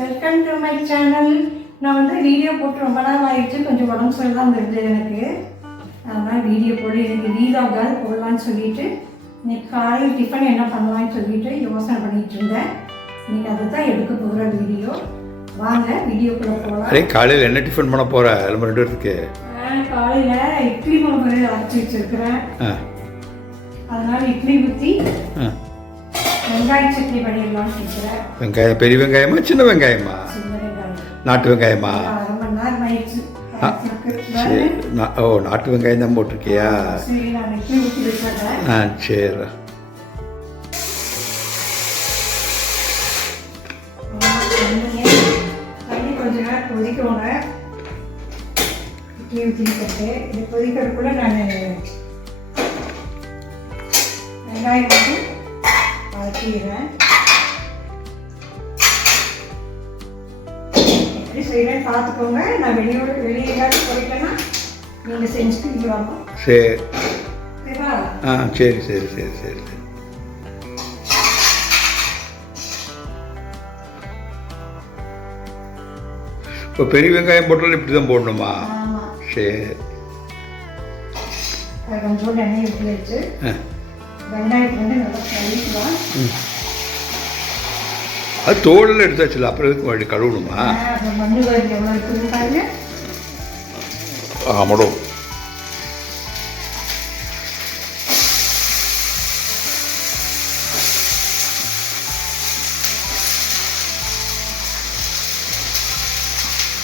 Welcome to my channel நான் வந்து video போட்டு ரொம்ப நாள் ஆயிடுச்சு. கொஞ்சம் உடம்பு சரியில்லாம இருந்தது எனக்கு. அதனால் வீடியோ போட்டு எனக்கு வீலாகாவது போடலான்னு சொல்லிட்டு இன்னைக்கு காலையில் டிஃபன் என்ன பண்ணலாம்னு சொல்லிட்டு யோசனை பண்ணிட்டு இருந்தேன். இன்னைக்கு அதை தான் எடுக்க போகிற வீடியோ வாங்க வீடியோக்குள்ளே போகலாம் அரே காலையில் என்ன டிஃபன் பண்ண போகிற நம்ம ரெண்டு பேருக்கு காலையில் இட்லி மாவு அரைச்சி வச்சிருக்கிறேன். அதனால் இட்லி ஊற்றி வெங்காய சட்னி வெங்காயம் பெரிய வெங்காயமா சின்ன வெங்காயமா? நாட்டு வெங்காயமா? சரி. ஓ நாட்டு வெங்காயம் தான் போட்டிருக்கியா? சரி நான் இட்லி ஊற்றி வச்சிடுறேன் ஆ சரி. கொதிக்கணும் இட்லி ஊற்றிக்கிட்டு இது கொதிக்கிறதுக்குள்ள நான் வெங்காயம் வந்து வதக்கிடுறேன் எப்படி செய்கிறேன்னு பார்த்துக்கோங்க நான் வெளியோட வெளியே ஏதாவது போயிட்டேன்னா நீங்கள் செஞ்சுட்டு வரணும் சரி ஆ சரி சரி சரி சரி சரி இப்போ பெரிய வெங்காயம் போட்டாலும் இப்படி தான் போடணுமா சரி கொஞ்சோண்டு எண்ணெய் ஊற்றி வச்சு வெங்காயத்தை வந்து நல்லா கழுவிக்கலாம் அது தோலில் எடுத்தாச்சுல அப்புறம் எதுக்கு மறுபடியும் கழுவணுமா? அப்புறம் மண்ணு கருவி எவ்வளோ இருக்குது பாருங்க. ஆமாடோ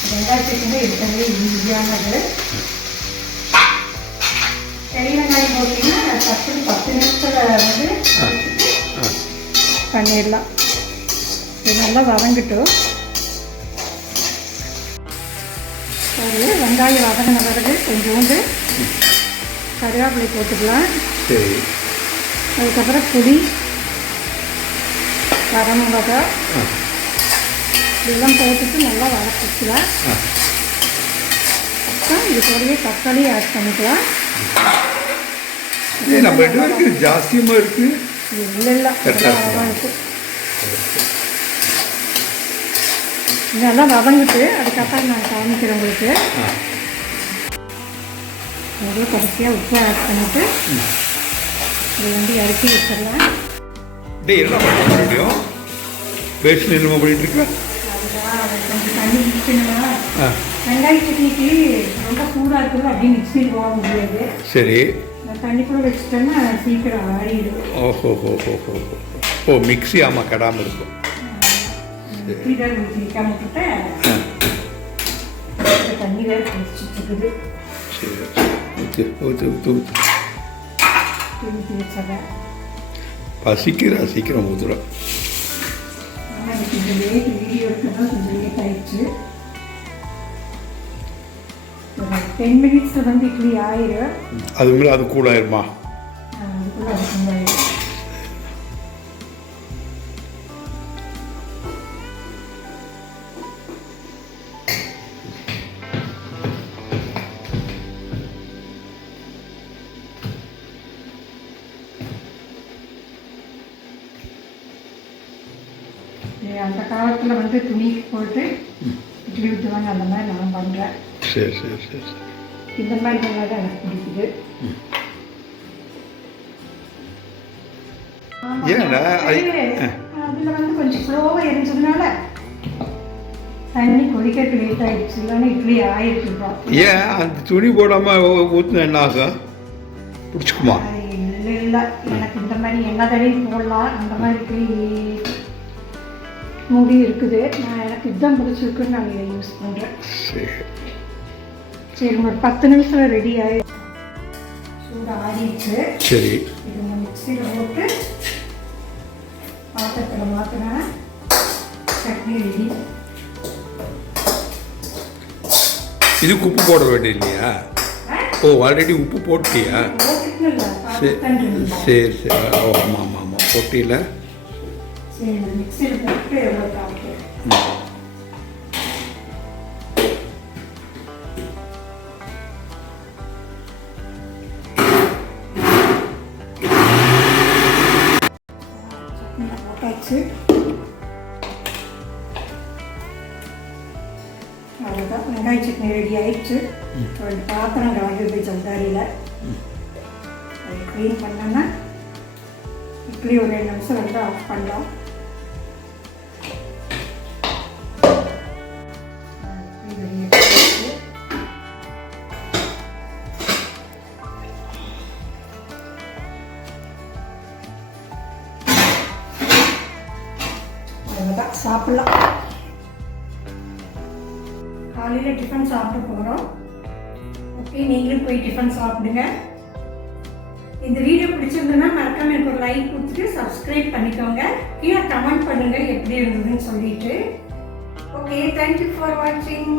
வெங்காயத்துக்கு ஈஸியானது பெரிய வெங்காயம் போட்டிங்கன்னா பத்து பத்து நிமிஷத்தில் வந்து பண்ணிடலாம். இது நல்லா வதங்கட்டும். சரி வெங்காயம் வதங்கின பிறகு கொஞ்சோண்டு கருவேப்பிலை போட்டுக்கலாம். சரி. அதுக்கப்புறம் புளி வரமிளகாய் ஆ. இதெல்லாம் போட்டுட்டு நல்லா வதக்கிக்கலாம். அப்புறம் இது கூடவே தக்காளி ஆட் பண்ணிக்கலாம். ஏ நம்ம ரெண்டு பேருக்கு ஜாஸ்தியமாக இருக்குது இல்லை இல்லை கரெக்டா இருக்குதா? நல்லா இருக்கு. இதெல்லாம் வதங்கிட்டு அதுக்கப்புறம் நான் காமிக்கிறேன் உங்களுக்கு. கடைசியாக உப்பு ஆட் பண்ணிவிட்டு இது வந்து இறக்கி வச்சிடலாம். டேய் என்ன பண்ண மறுபடியும் பேசி என்னமா பண்ணிட்டு இருக்க? வெங்காய சட்னிக்கு ரொம்ப சூடாக இருக்குது அப்படியே மிக்ஸி போக முடியாது. சரி. சீக்கிரம் ஓஹோ ஹோ ஹோ ஹோ ஓ மிக்ஸி ஆமாம் கடாமல் இருக்கும். தான் ஊற்றி வைக்காம டென் மினிட்ஸில் வந்து இட்லி ஆயிரும் அது மேலே அது கூட ஆயிருமா அந்த காலத்தில் வந்து துணி போட்டு இட்லி ஊற்றுவாங்க அந்த மாதிரி நான் பண்ணுறேன் சரி சரி சரி. இந்த மாதிரி பண்ணால் தான் எனக்கு பிடிக்குது ஏன்டா? அதில் வந்து கொஞ்சம் ஸ்லோவாக எரிஞ்சதுனால தண்ணி கொதிக்க லேட் ஆயிடுச்சு. இல்லைன்னா இட்லி ஆயிருக்குப்பா ஏன்? அந்த துணி போடாமல் ஊற்றுனா என்ன ஆகும்? பிடிச்சிக்குமா? இல்லை இல்லை. எனக்கு இந்த மாதிரி எண்ணெய் தடவி போடலாம். அந்த மாதிரி இட்லி முடி இருக்குது. நான் எனக்கு இதுதான் பிடிச்சிருக்குன்னு நான் யூஸ் பண்ணுறேன் சரி. சரி ஒரு பத்து நிமிஷத்தில் ரெடி ஆகி சூடு ஆறிடுச்சு. சரி. இது நம்ம மிக்சியில் போட்டு பாத்திரத்தில் மாற்றினா சட்னி ரெடி இதுக்கு உப்பு போட வேண்டிய இல்லையா ஓ ஆல்ரெடி உப்பு போட்டியா? சரி சரி சரி. ஓ ஆமாம் ஆமாம் ஆமாம் போட்டியில்? சரி மிக்சியில் போட்டு எவ்வளோ வச்சு. அவ்வளோதான் வெங்காய சட்னி ரெடி ஆயிடுச்சு. ஒரு பாத்திரம் கலந்து போய் சந்தாரியில். அது க்ளீன் பண்ணோன்னா இப்படி ஒரு ரெண்டு நிமிஷம் வந்து ஆஃப் பண்ணலாம். அவ்வளோதான் சாப்பிட்லாம். காலையில் டிஃபன் சாப்பிட்டு போகிறோம் ஓகே நீங்களும் போய் டிஃபன் சாப்பிடுங்க. இந்த வீடியோ பிடிச்சிருந்ததுன்னா மறக்காம எனக்கு ஒரு லைக் கொடுத்துட்டு சப்ஸ்கிரைப் பண்ணிக்கோங்க. கீழே கமெண்ட் பண்ணுங்க எப்படி இருந்ததுன்னு சொல்லிட்டு. ஓகே தேங்க்யூ ஃபார் வாட்சிங்